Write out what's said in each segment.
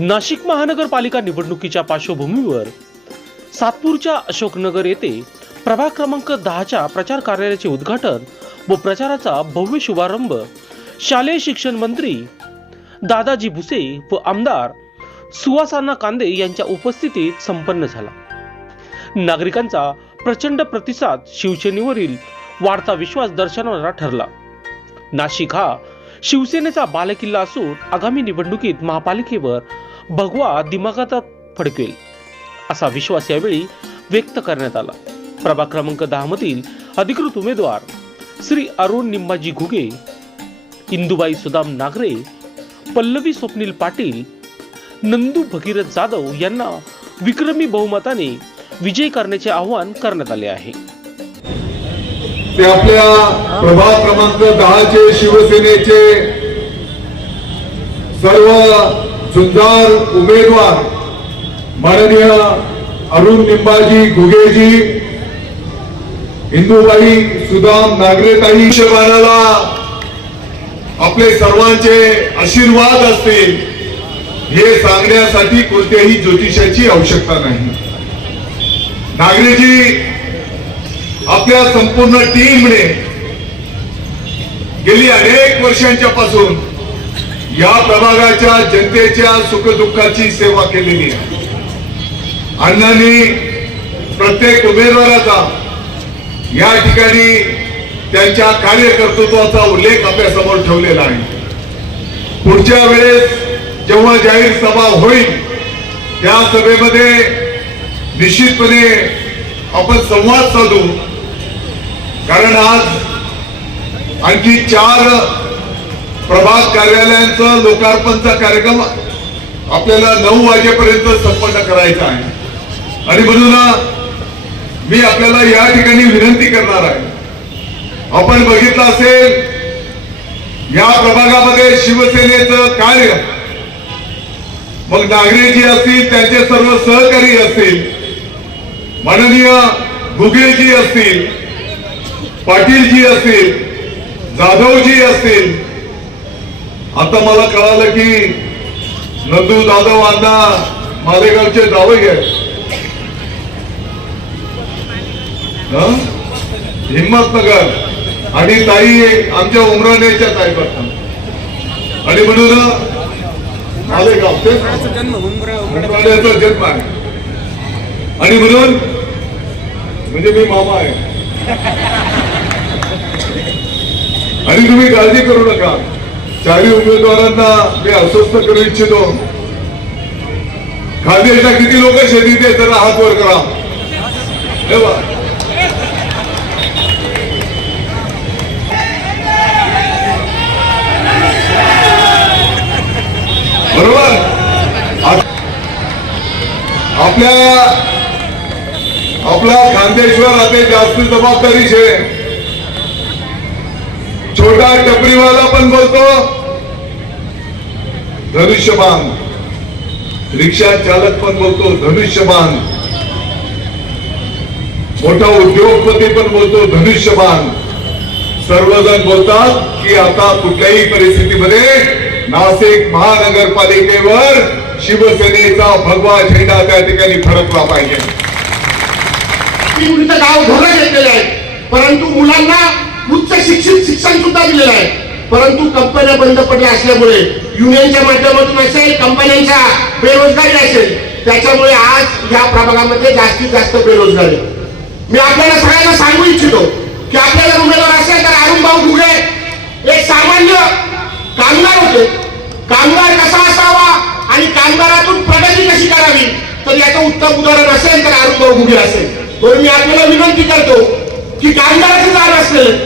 नाशिक महानगरपालिका निवडणुकीच्या पार्श्वभूमीवर सातपूरच्या अशोकनगर येथे प्रभाग क्रमांक 10च्या प्रचार कार्यालयाचे उद्घाटन व प्रचाराचा भव्य शुभारंभ शालेय शिक्षण मंत्री दादाजी भुसे व आमदार सुहास कांदे यांच्या उपस्थितीत संपन्न झाला। नागरिकांचा प्रचंड प्रतिसाद शिवसेनेवरील वाढता विश्वास दर्शवणारा ठरला। नाशिक हा शिवसेनेचा बालेकिल्ला असून आगामी निवडणुकीत महापालिकेवर भगवा दिमागात फडकेल असा विश्वास यावेळी व्यक्त करण्यात आला। प्रभाग क्रमांक 10 मधील अधिकृत उमेदवार श्री अरुण निंबाजी घुगे, इंदुबाई सुदाम नागरे, पल्लवी स्वप्नील पाटील, नंदू भगीरथ जाधव यांना विक्रमी बहुमताने विजय करण्याचे आवाहन करण्यात आले आहे। ते आपल्या प्रभाग क्रमांक 10 चे शिवसेनेचे सर्व झुंजार उमेदवार माननीय अरुण निंबाजी घुगेजी, इंदुबाई सुदाम नागरेताई शहराला आपले सर्वांचे आशीर्वाद असतील हे सांगण्यासाठी कोणत्याही ज्योतिषाची आवश्यकता नाही। नागरेजी आपल्या संपूर्ण टीमने गेली अनेक वर्षांच्या पासून या प्रभागाच्या जनतेच्या सुखदुःखाची सेवा केलेली आहे। अण्णांनी प्रत्येक उमेदवाराचा या ठिकाणी त्यांच्या कार्यकर्तृत्वाचा उल्लेख आपल्या समोर ठेवलेला आहे। पुढच्या वेळेस जेव्हा जाहीर सभा होईल त्या सभेमध्ये निश्चितपणे आपण संवाद साधू, कारण आज आणखी 4 प्रभाग कार्यालयांचा लोकार्पणचा कार्यक्रम आपल्याला 9 वाजेपर्यंत संपन्न करायचा आहे आणि म्हणून मी आपल्याला या ठिकाणी विनंती करणार आहे। आपण बघितलं असेल या प्रभागामध्ये शिवसेनेचं कार्य, मग नागरेजी असतील, त्यांचे सर्व सहकारी असतील, माननीय घुगेजी असतील, पाटीलजी असतील, जाधवजी असतील, आता मला कळालं की नंदू जाधव अण्णा मालेगावचे जावई आहेत, हिम्मतनगर, आणि ताई आमच्या उमराण्याच्या ताई बघतात आणि म्हणून मालेगाव उमराण्याचा जन्म आहे आणि म्हणून म्हणजे मी मामा आहे आणि तुम्ही काळजी करू नका। 4 उमेदवारांना मी अस्वस्थ करू इच्छितो। खानदेशला किती लोक शेतीत आहेत जरा हात वर करा। बरोबर, आपला खानदेशवर आता जास्त जबाबदारी छे। छोटा टपरीवाला पण बोलतो धनुष्यबाण, रिक्षा चालक पण बोलतो धनुष्यबाण, मोठा उद्योगपती पण बोलतो धनुष्यबाण। सर्वजण बोलतात की आता कुठल्याही परिस्थितीमध्ये नाशिक महानगरपालिकेवर शिवसेनेचा भगवा झेंडा त्या ठिकाणी फडकला पाहिजे। गाव घरं घेतलेले आहेत, परंतु मुलांना उच्च शिक्षण सुद्धा दिलेलं आहे, परंतु कंपन्या बंद पडल्या असल्यामुळे युनियनच्या माध्यमातून असेल, कंपन्यांच्या बेरोजगारी असेल, त्याच्यामुळे आज या प्रभागामध्ये जास्तीत जास्त बेरोजगारी। मी आपल्याला सगळ्यांना सांगू इच्छितो की आपल्याला उमेदवार असेल तर अरुण भाऊ घुगे एक सामान्य कामगार होते। कामगार कसा असावा आणि कामगारातून प्रगती कशी करावी तर याचं उत्तम उदाहरण असेल तर अरुण भाऊ घुगे असेल। म्हणून मी आपल्याला विनंती करतो की कामगाराची जाण असेल,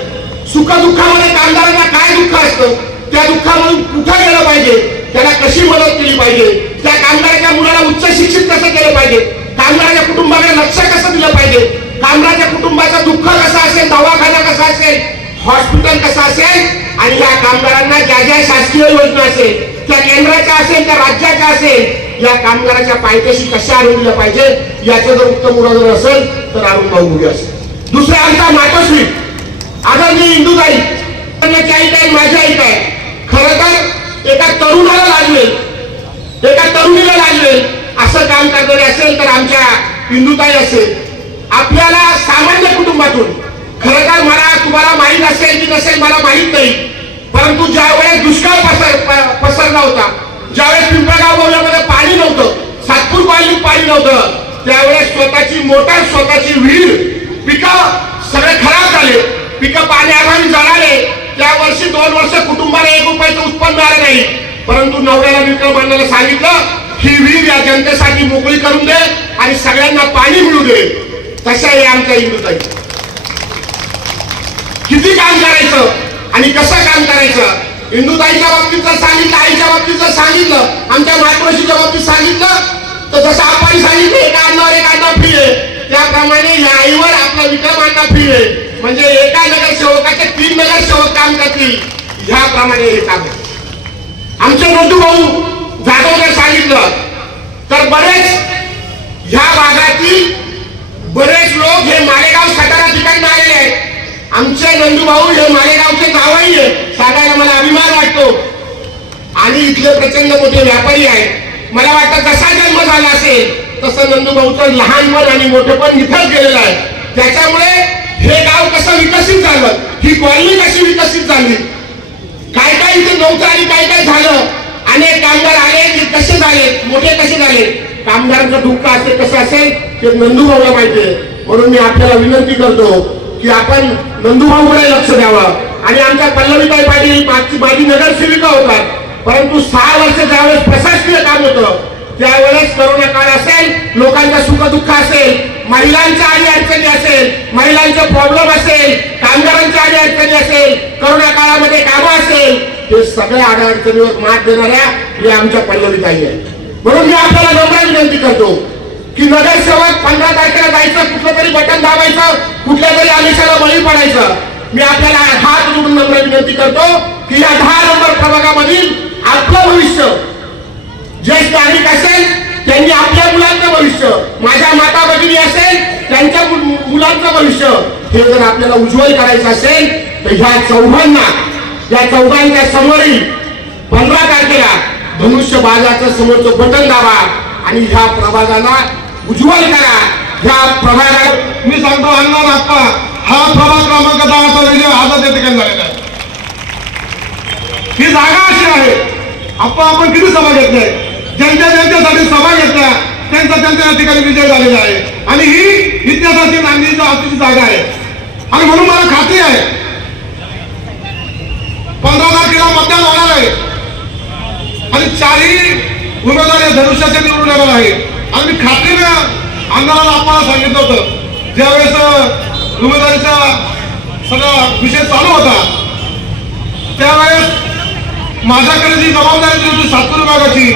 सुखदुःखामध्ये कामगारांना काय दुःख असतं, त्या दुःखामधून कुठं गेलं पाहिजे, त्याला कशी मदत केली पाहिजे, त्या कामगाराच्या मुलाला उच्च शिक्षित कसं केलं पाहिजे, कामगाराच्या कुटुंबाला लक्ष कसं दिलं पाहिजे, कामगाराच्या कुटुंबाचं दुःख कसं असेल, दवाखाना कसा असेल, हॉस्पिटल कसं असेल, आणि या कामगारांना ज्या ज्या शासकीय योजना असेल, त्या केंद्राच्या असेल, त्या राज्याच्या असेल, या कामगाराच्या पायथ्याशी कशा आणून दिलं पाहिजे याचं जर उत्तम उदाहरण असेल तर अरुण भाऊ घुगे असेल। दुसरा आमचा मातोश्री आदरणीय इंदुताई, माझी आई काय, खरं तर एका तरुणाला लागले एका तरुणीला लागेल असं काम करणारे असेल तर आमच्या इंदुताई असेल. आपल्याला सामान्य कुटुंबातून खरं तर मला तुम्हाला माहित असेल की नसेल मला माहित नाही, परंतु ज्या वेळेस दुष्काळ पसरला होता, ज्यावेळेस पिंपळगाव बोलण्यामध्ये पाणी नव्हतं, सातपूर कॉलनीत पाणी नव्हतं, त्यावेळेस स्वतःची मोटर, स्वतःची विहीर, पिकं सगळे खराब झाले, पिकं पाण्याअभावी जळाले. त्या वर्षी 2 वर्ष कुटुंबाला 1 रुपयाचं उत्पन्न मिळालं नाही, परंतु नवऱ्याला विक्रमांना सांगितलं ही विहीर या जनतेसाठी मोकळी करून दे आणि सगळ्यांना पाणी मिळू दे. तशा आहे आमच्या इंदुताई. किती काम करायचं आणि कसं काम करायचं. इंदुताईच्या बाबतीत जर सांगितलं, आईच्या बाबतीत जर सांगितलं, आमच्या मातृश्रीच्या बाबतीत सांगितलं, तर जसं आपण सांगितलं एका अन्नावर फ्री आहे, त्याप्रमाणे या आईवर आपला विक्रमांना फ्री आहे. म्हणजे एका नगरसेवकाचे 3 नगरसेवक काम करतील, ह्याप्रमाणे हे काम आहे. आमचे नोंदू भाऊ जाधव जर सांगितलं तर बरेच ह्या भागातील बरेच लोक हे मालेगाव सातारा ठिकाणी आलेले आहेत. आमचे नंदू भाऊ हे मालेगावचे जावई आहे, सांगायला मला अभिमान वाटतो. आणि इथले प्रचंड मोठे व्यापारी आहेत. मला वाटतं जसा जन्म झाला असेल तसं नंदू भाऊचं लहानपण आणि मोठेपण इथंच गेलेलं आहे. त्याच्यामुळे हे गाव कसं विकसित झालं, ही कॉलनी कशी विकसित झाली, काय काय इथे नव्हतं आणि काय काय झालं, अनेक कामगार आले की कसे झाले, मोठे कसे झाले, कामगारांचं दुःख असेल कसं असेल ते नंदू भाऊला माहिती आहे. म्हणून मी आपल्याला विनंती करतो की आपण नंदू भाऊकडे लक्ष द्यावं. आणि आमच्या पल्लवीताई पाटील माझी नगरसेविका होतात, परंतु 6 वर्ष ज्यावेळेस प्रशासकीय काम होतं त्यावेळेस करोना काळ असेल, लोकांचं सुखदुःख असेल, महिलांच्या अडचणी असेल, महिलांचे प्रॉब्लेम असेल, कामगारांच्या अडचणी असेल, करोना काळामध्ये कामं असेल, हे सगळ्या अडचणीवर मात देणाऱ्या हे आमच्या पल्लवीताई आहे. म्हणून मी आपल्याला नम्र विनंती करतो की नगरसेवक 15 तारखेला जायचं, कुठलं तरी बटन दाबायचं, कुठल्या तरी आमिषाला बळी पडायचं. मी आपल्याला हात जोडून नम्र विनंती करतो की या 10 नंबर प्रभागामधील आपलं भविष्य, ज्येष्ठ नागरिक असेल त्यांनी आपल्या मुलांचं भविष्य, माझ्या माता भगिनी असेल त्यांच्या मुलांचं भविष्य, हे जर आपल्याला उज्ज्वल करायचं असेल तर ह्या चौघांच्या समोरील 15 तारखेला धनुष्य बाजाचं समोरचं बटन दाबा आणि ह्या प्रभागाला उज्ज्वल करा. ह्या प्रभागात मी सांगतो अण्णा नागपा हा प्रभाग क्रमांक 10चा विजय आझाद या ठिकाणी झालेला आहे. ही जागा अशी आहे, आपण किती सभा घेतल्या, ज्यांच्यासाठी सभा घेतल्या त्यांचा या ठिकाणी विजय झालेला आहे. आणि ही इतिहासाची नांदीची जागा आहे. आणि म्हणून मला खात्री आहे 15 तारखेला मतदान होणार आहे आणि 4ही उमेदवार धनुष्याचे निवडून येणार आहे. आणि मी खात्रीनं आमदाराला आपल्याला सांगितलं होतं ज्यावेळेस उमेदवारीचा सगळा विषय चालू होता त्यावेळेस माझ्याकडे जी जबाबदारी होती सातपूर विभागाची,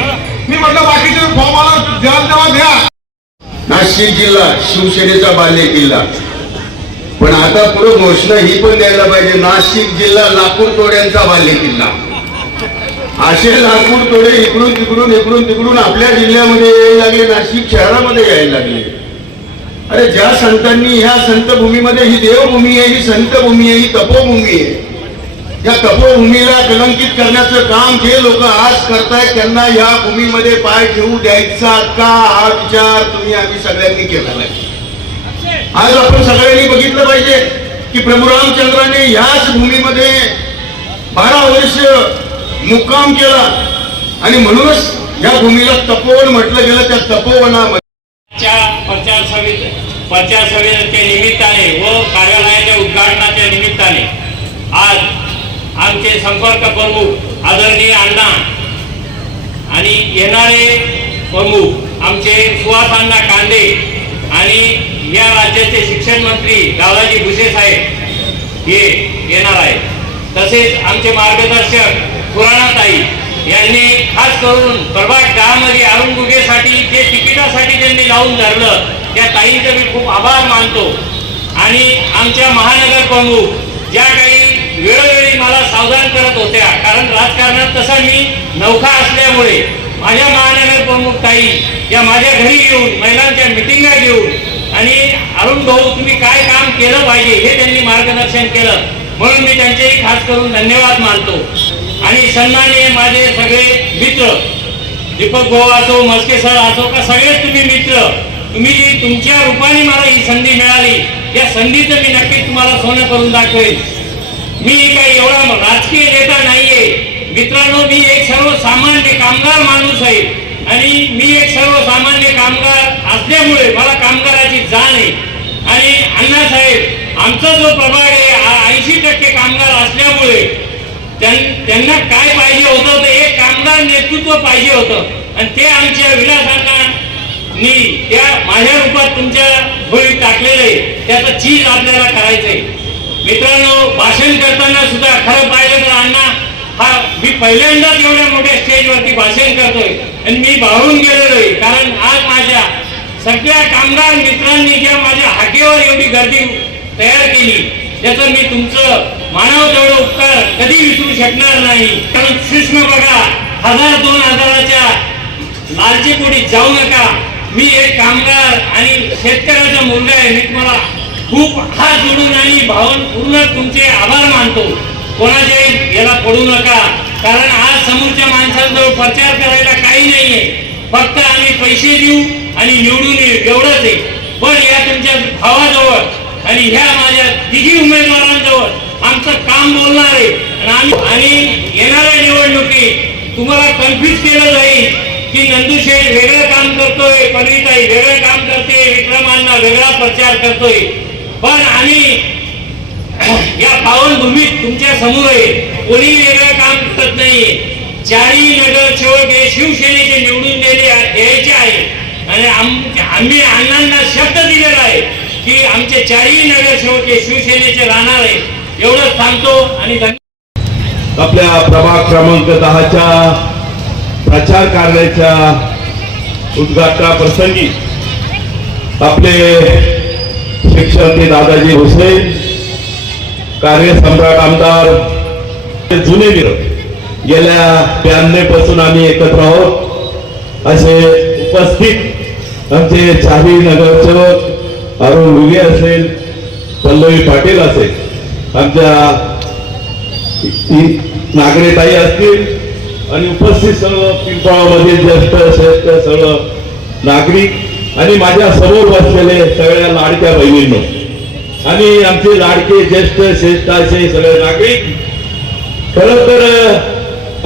मी म्हटलं बाकीचे फॉर्म मला द्या. नाशिक जिल्हा शिवसेनेचा बाले किल्ला, पण आता पुढे घोषणा ही पण द्यायला पाहिजे नाशिक जिल्हा लाकूड तोड्यांचा बाले किल्ला. असे लाकूड तोडे इकडून तिकडून आपल्या जिल्ह्यामध्ये यायला लागले, नाशिक शहरामध्ये यायला लागले. अरे ज्या संतांनी ह्या संतभूमीमध्ये, ही देवभूमी आहे, ही संतभूमी आहे, ही तपोभूमी आहे, या तपोभूमीला कलंकित करण्याचं काम जे लोक आज करतायत त्यांना या भूमीमध्ये पाय ठेवू द्यायचा का, हा विचार आम्ही सगळ्यांनी केला नाही. आज आपण सगळ्यांनी बघितलं पाहिजे की प्रभू रामचंद्राने ह्याच भूमीमध्ये 12 वर्ष मुक्काम केला आणि म्हणूनच या भूमीला तपोवन म्हटलं गेलं. त्या तपोवनामध्ये प्रचार सभेच्या निमित्ताने व कार्यालयाच्या उद्घाटनाच्या निमित्ताने आज आमचे संपर्क प्रमुख आदरणीय अण्णा आणि येणारे प्रमुख आमचे सुहास अण्णा कांदे आणि या राज्याचे शिक्षण मंत्री दादाजी भुसे साहेब हे येणार आहेत. तसेच आमचे मार्गदर्शक पुराणाताई यांनी खास करून प्रभाग 10 मध्ये अरुण गुगेसाठी जे तिकिटासाठी त्यांनी लावून धरलं त्या ताईंचे मी खूप आभार मानतो. आणि आमच्या महानगर प्रमुख ज्या काही वेळोवेळी मला सावधान करत होत्या, कारण राजकारणात तसा मी नौखा असल्यामुळे माझ्या महानगर प्रमुख ताई या माझ्या घरी येऊन महिलांच्या मिटिंगा घेऊन आणि अरुण भाऊ तुम्ही काय काम केलं पाहिजे हे त्यांनी मार्गदर्शन केलं, म्हणून मी त्यांचेही खास करून धन्यवाद मानतो. आणि सन्माननीय माझे सगळे मित्र दीपक भाऊ असो, मस्के सर असो, का सगळेच तुम्ही मित्र, तुम्ही जी तुमच्या रूपाने मला ही संधी मिळाली, या संधीचं मी नक्कीच तुम्हाला सोनं करून दाखवेल. मी काही एवढा राजकीय नेता नाहीये मित्रांनो, मी एक सर्वसामान्य कामगार माणूस आहे आणि मी एक सर्वसामान्य कामगार असल्यामुळे मला कामगाराची जाण आहे. आणि अण्णासाहेब, आमचा जो प्रभाग आहे 80% कामगार असल्यामुळे त्यांना काय पाहिजे होतं, तर एक कामगार नेतृत्व पाहिजे होतं आणि ते आमच्या विलासांनी त्या माझ्या रूपात तुमच्या भोईत टाकलेलं आहे. त्याचं चीज आपल्याला करायचंय. मित्रांनो, भाषण करताना सुद्धा खरं पाहिलं तर अण्णा हा मी पहिल्यांदाच एवढ्या मोठ्या स्टेजवरती भाषण करतोय आणि मी भावून गेलेलो आहे. कारण आज माझ्या सगळ्या कामगार मित्रांनी ज्या माझ्या हाकेवर एवढी गर्दी तयार केली, त्याचं मी तुमचं मानव तेवढं उपकार कधी विसरू शकणार नाही. कारण कृष्ण बघा, 1000-2000च्या लालचीपोटी जाऊ नका. मी एक कामगार आणि शेतकऱ्याचा मुलगा आहे. मी तुम्हाला खूप हात जोडून आणि भावपूर्ण तुमचे आभार मानतो. कोणाचे याला पडू नका, कारण आज समोरच्या माणसांजवळ प्रचार करायला काही नाहीये. फक्त आम्ही पैसे देऊ आणि निवडून येऊ एवढंच आहे. पण या तुमच्या भावाजवळ आणि ह्या माझ्या तिघी उमेदवारांजवळ आमचं काम बोलणार आहे. आणि येणाऱ्या निवडणुकीत तुम्हाला कन्फ्युज केलं जाईल की नंदुशेठ वेगळं काम करतोय, पल्लीताई वेगळं काम करते, विक्रमांना वेगळा प्रचार करतोय. पण आम्ही या पावनभूमीत तुमच्या समोर आहे. कोणी वेगळं काम करत नाहीये. चारही नगरसेवक हे शिवसेनेचे निवडून द्यायचे आहे आणि आम्ही अण्णांना शब्द दिलेला आहे की आमचे चारही नगरसेवक हे शिवसेनेचे राहणार आहे. एवढंच सांगतो आणि आपल्या प्रभाग क्रमांक 10च्या प्रचार कार्याच्या उद्घाटनाप्रसंगी आपले शिक्षक दादाजी भुसे, कार्यसम्राट आमदार जुने विरोध, गेल्या 92 पासून आम्ही एकत्र आहोत. असे उपस्थित आमचे चारही नगरसेवक अरुण उगे असेल, पल्लवी पाटील असेल, आमच्या नागरेताई असतील आणि उपस्थित सर्व पिंपळामध्ये ज्येष्ठ श्रेष्ठ सर्व नागरिक आणि माझ्या समोर बसलेले सगळ्या लाडक्या बहिणींनो आणि आमचे लाडके ज्येष्ठ श्रेष्ठ असे सगळे नागरिक, खरं तर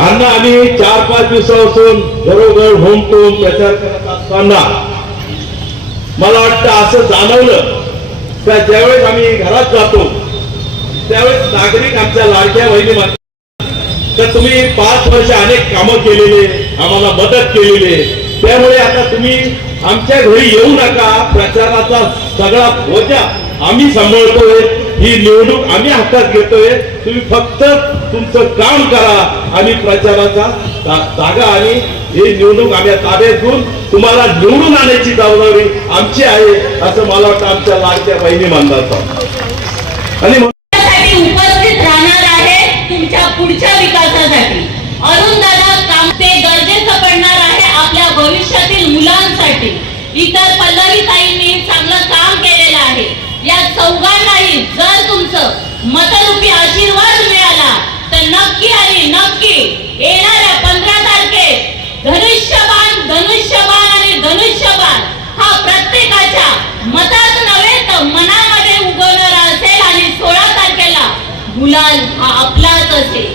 अण्णा आम्ही 4-5 दिवसापासून घरोघर होम टू होम प्रचार करत असताना मला वाटतं असं जाणवलं का ज्यावेळेस आम्ही घरात जातो त्यावेळेस नागरिक आमच्या लाडक्या बहिणी म्हणतात तर तुम्ही 5 वर्ष अनेक कामं केलेले, आम्हाला मदत केलेली, त्यामुळे आता तुम्ही आमच्या घरी येऊ नका, प्रचाराचा सगळा बोजा आम्ही सांभाळतोय, ही निवडणूक आम्ही हातात घेतोय, तुम्ही फक्त तुमचं काम करा आणि प्रचाराचा जागा आणि ही निवडणूक आम्ही ताब्यात घेऊन तुम्हाला निवडून आणण्याची जबाबदारी आमची आहे असं मला वाटतं आमच्या लाडक्या बहिणी म्हणतात. आणि उपस्थित राहणार आहे तुमच्या पुढच्या विकासासाठी. अरुण दादा काम ते गरजेचं पडणार आहे आपल्या भविष्यातील मुलांसाठी. इतर पल्लवीताईंनी चांगलं काम केलेलं आहे. या चौघांनाही जर तुमचं मतरूपी आशीर्वाद मिळाला तर नक्की आणि नक्की येणाऱ्या 15 तारखेत धनुष्यबाण धनुष्यबाण आणि धनुष्यबाण हा प्रत्येकाच्या मतात नव्हे तर मनामध्ये उगवणारा असेल आणि 16 तारखेला गुलाल हा आपलाच असेल.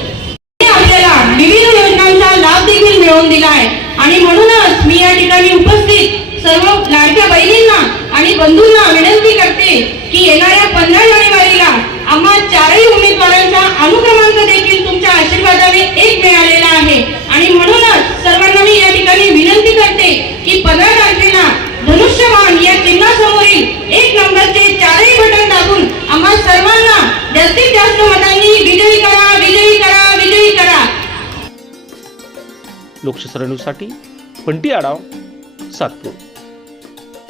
आपल्याला विविध योजनांचा लाभ देखील मिळवून दिला आहे आणि म्हणूनच मी या ठिकाणी उपस्थित सर्व लाडक्या बहिणींना आणि बंधूंना विनंती करते की येणाऱ्या 15 जानेवारीला आम्हा चारही उमेदवारांचा अनुक्रमांक देखील तुमच्या आशीर्वादाने एक मिळालेला आहे आणि म्हणूनच सर्वांना मी या ठिकाणी विनंती करते की 15 तारखेला धनुष्यबाण या चिन्हासमोरील 1 नंबरचे चारही बटन दाबून आम्हा सर्वांना जास्तीत जास्त मतांनी विजयी करा, विजयी करा, विजयी करा. लोकशाही न्यूजसाठी बंटी आढाव, सातपूर.